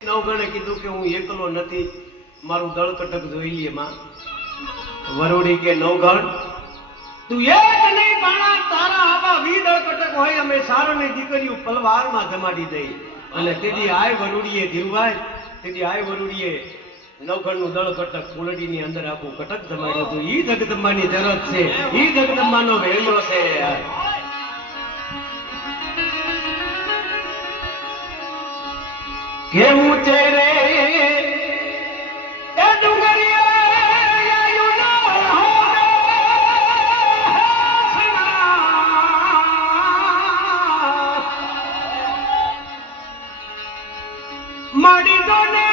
નવગણે કીધું કે હું એકલો નથી, મારું દળ કટક જોઈ લે માં. વરોડી કે નવગણ તું એક નહીં પાણા, તારા આવા વી દળ કટક હોય અમે સારાની દીકરીઓ પલવારમાં જમાડી દઈ. અને તેદી આય વરોડીએ ધીરુભાઈ, તેદી આય વરોડીએ નવગણનું દળ કટક ફૂલડીની અંદર આખું કટક જમાડ્યું હતું. ઈ જગદંબાની જરત છે, ઈ જગદંબાનો વેલો છે. કેવું છે રે એ ડુંગરિયા માડી દો ને